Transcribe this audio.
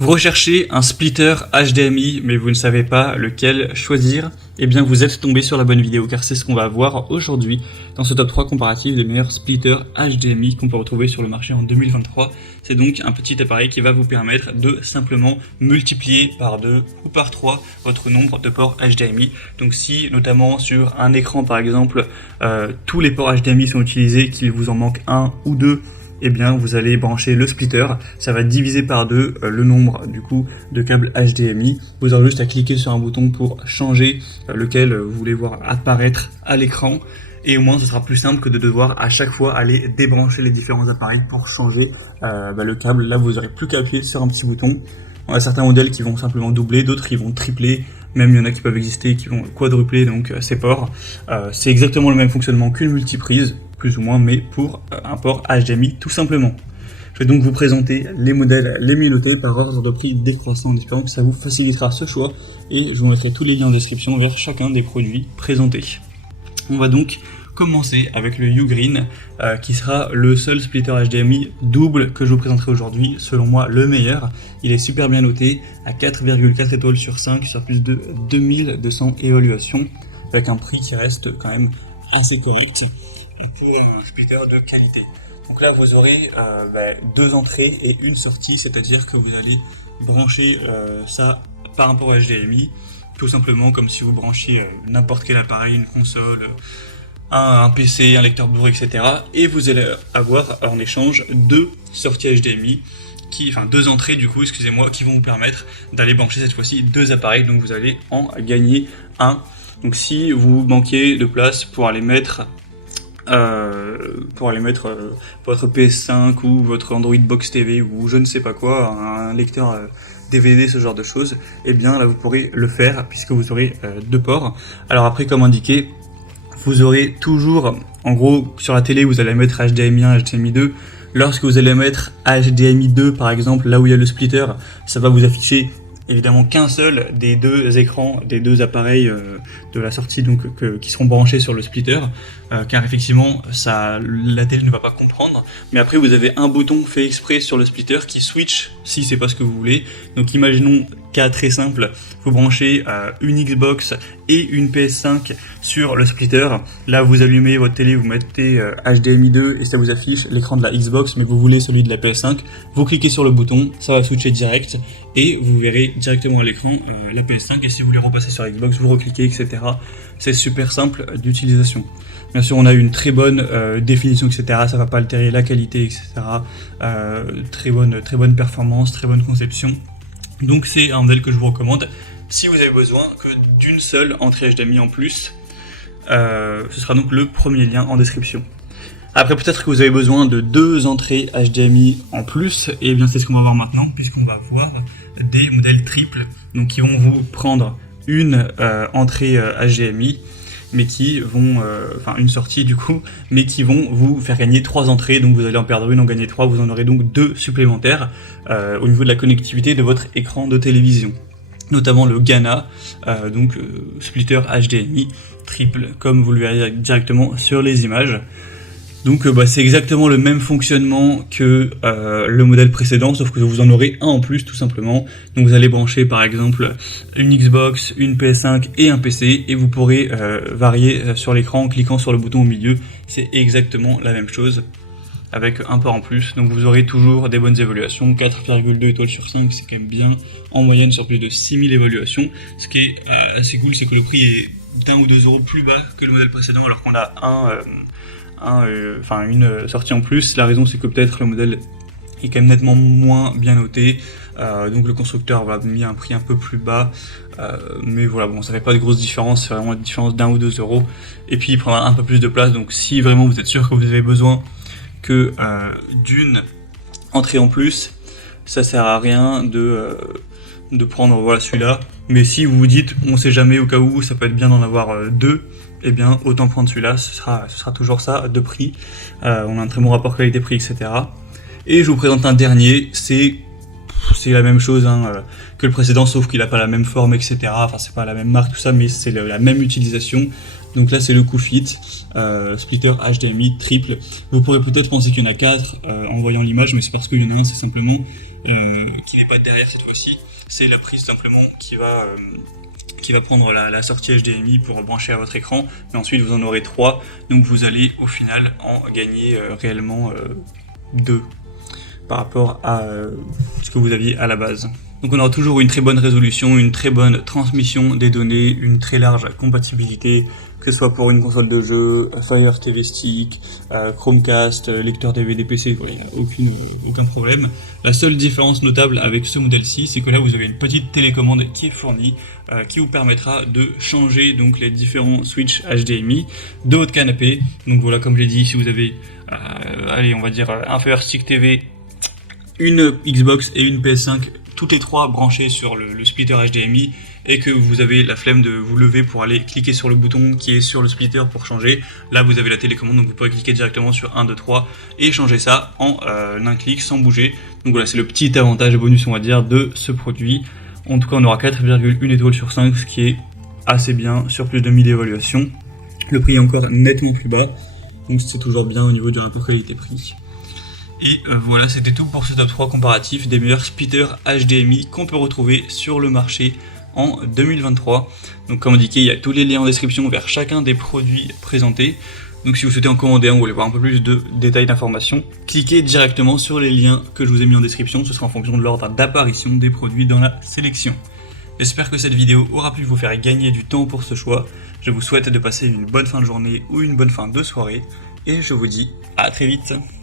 Vous recherchez un splitter HDMI, mais vous ne savez pas lequel choisir. Eh bien, vous êtes tombé sur la bonne vidéo, car c'est ce qu'on va voir aujourd'hui dans ce top 3 comparatif des meilleurs splitters HDMI qu'on peut retrouver sur le marché en 2023. C'est donc un petit appareil qui va vous permettre de simplement multiplier par 2 ou par 3 votre nombre de ports HDMI. Donc si, notamment sur un écran par exemple, tous les ports HDMI sont utilisés, qu'il vous en manque un ou deux, eh bien vous allez brancher le splitter, ça va diviser par 2 le nombre du coup de câbles HDMI. Vous aurez juste à cliquer sur un bouton pour changer lequel vous voulez voir apparaître à l'écran, et au moins ce sera plus simple que de devoir à chaque fois aller débrancher les différents appareils pour changer le câble. Là vous n'aurez plus qu'à appuyer sur un petit bouton. On a certains modèles qui vont simplement doubler, d'autres qui vont tripler, même il y en a qui peuvent exister qui vont quadrupler donc ces ports. C'est exactement le même fonctionnement qu'une multiprise, plus ou moins, mais pour un port HDMI tout simplement. Je vais donc vous présenter les modèles les mieux notés par ordre de prix décroissant, en espérant que ça vous facilitera ce choix, et je vous mettrai tous les liens en description vers chacun des produits présentés. On va donc commencer avec le Ugreen, qui sera le seul splitter HDMI double que je vous présenterai aujourd'hui, selon moi le meilleur. Il est super bien noté à 4,4 étoiles sur 5 sur plus de 2200 évaluations, avec un prix qui reste quand même assez correct et pour un splitter de qualité. Donc là vous aurez deux entrées et une sortie, c'est-à-dire que vous allez brancher ça par un port HDMI, tout simplement comme si vous branchiez n'importe quel appareil, une console, un PC, un lecteur Blu-ray, etc. Et vous allez avoir en échange deux sorties HDMI, deux entrées du coup, excusez-moi, qui vont vous permettre d'aller brancher cette fois-ci deux appareils, donc vous allez en gagner un. Donc si vous manquez de place pour aller mettre votre PS5 ou votre Android Box TV ou je ne sais pas quoi, un lecteur DVD, ce genre de choses, et bien là vous pourrez le faire puisque vous aurez deux ports. Alors après, comme indiqué, vous aurez toujours, en gros, sur la télé vous allez mettre HDMI 1, HDMI 2. Lorsque vous allez mettre HDMI 2 par exemple, là où il y a le splitter, ça va vous afficher évidemment qu'un seul des deux écrans, des deux appareils de la sortie donc qui seront branchés sur le splitter, car effectivement la télé ne va pas comprendre. Mais après vous avez un bouton fait exprès sur le splitter qui switch si c'est pas ce que vous voulez. Donc imaginons cas très simple, vous branchez une Xbox et une PS5 sur le splitter. Là vous allumez votre télé, vous mettez HDMI 2 et ça vous affiche l'écran de la Xbox, mais vous voulez celui de la PS5. Vous cliquez sur le bouton, ça va switcher direct et vous verrez directement à l'écran la PS5, et si vous voulez repasser sur Xbox, vous recliquez, etc. C'est super simple d'utilisation. Bien sûr, on a une très bonne définition, etc. Ça va pas altérer la qualité, etc. Très bonne performance, très bonne conception. Donc c'est un modèle que je vous recommande. Si vous avez besoin que d'une seule entrée HDMI en plus, ce sera donc le premier lien en description. Après, peut-être que vous avez besoin de deux entrées HDMI en plus, et bien c'est ce qu'on va voir maintenant, puisqu'on va voir des modèles triples, donc qui vont vous prendre une entrée HDMI, mais qui vont, une sortie du coup, mais qui vont vous faire gagner 3 entrées, donc vous allez en perdre une, en gagner 3, vous en aurez donc 2 supplémentaires au niveau de la connectivité de votre écran de télévision. Notamment le Gana, splitter HDMI triple, comme vous le verrez directement sur les images. Donc c'est exactement le même fonctionnement que le modèle précédent, sauf que vous en aurez un en plus tout simplement. Donc vous allez brancher par exemple une Xbox, une PS5 et un PC, et vous pourrez varier sur l'écran en cliquant sur le bouton au milieu. C'est exactement la même chose avec un port en plus, donc vous aurez toujours des bonnes évaluations. 4,2 étoiles sur 5, c'est quand même bien, en moyenne sur plus de 6000 évaluations. Ce qui est assez cool, c'est que le prix est d'1 ou 2 euros plus bas que le modèle précédent, alors qu'on a une sortie en plus. La raison, c'est que peut-être le modèle est quand même nettement moins bien noté, donc le constructeur va mis un prix un peu plus bas, mais voilà, bon, ça fait pas de grosse différence, c'est vraiment une différence d'1 ou 2 euros, et puis il prendra un peu plus de place. Donc si vraiment vous êtes sûr que vous avez besoin que d'une entrée en plus, ça sert à rien de prendre celui-là. Mais si vous vous dites on sait jamais, au cas où ça peut être bien d'en avoir deux, eh bien autant prendre celui-là, ce sera toujours ça de prix. On a un très bon rapport qualité-prix, etc. Et je vous présente un dernier, c'est la même chose que le précédent, sauf qu'il n'a pas la même forme, etc. Enfin, c'est pas la même marque, tout ça, mais c'est la même utilisation. Donc là, c'est le Qufit, splitter HDMI triple. Vous pourrez peut-être penser qu'il y en a 4 en voyant l'image, mais c'est parce qu'il y en a un, c'est simplement qui n'est pas derrière cette fois-ci. C'est la prise simplement qui va prendre la sortie HDMI pour brancher à votre écran, mais ensuite vous en aurez 3, donc vous allez au final en gagner réellement 2 par rapport à ce que vous aviez à la base. Donc on aura toujours une très bonne résolution, une très bonne transmission des données, une très large compatibilité, que ce soit pour une console de jeu, Fire TV Stick, Chromecast, lecteur DVD PC, il n'y a aucun problème. La seule différence notable avec ce modèle-ci, c'est que là vous avez une petite télécommande qui est fournie, qui vous permettra de changer donc les différents switches HDMI de votre canapé. Donc voilà, comme je l'ai dit, si vous avez, allez, on va dire un Fire Stick TV, une Xbox et une PS5, toutes les trois branchées sur le splitter HDMI, et que vous avez la flemme de vous lever pour aller cliquer sur le bouton qui est sur le splitter pour changer, là vous avez la télécommande, donc vous pourrez cliquer directement sur 1, 2, 3 et changer ça en un clic sans bouger. Donc voilà, c'est le petit avantage et bonus on va dire de ce produit. En tout cas on aura 4,1 étoiles sur 5, ce qui est assez bien sur plus de 1000 évaluations. Le prix est encore nettement plus bas, donc c'est toujours bien au niveau du rapport qualité-prix. Et voilà, c'était tout pour ce top 3 comparatif des meilleurs splitters HDMI qu'on peut retrouver sur le marché en 2023. Donc comme indiqué, il y a tous les liens en description vers chacun des produits présentés. Donc si vous souhaitez en commander un ou vous voulez voir un peu plus de détails d'informations, cliquez directement sur les liens que je vous ai mis en description, ce sera en fonction de l'ordre d'apparition des produits dans la sélection. J'espère que cette vidéo aura pu vous faire gagner du temps pour ce choix. Je vous souhaite de passer une bonne fin de journée ou une bonne fin de soirée, et je vous dis à très vite.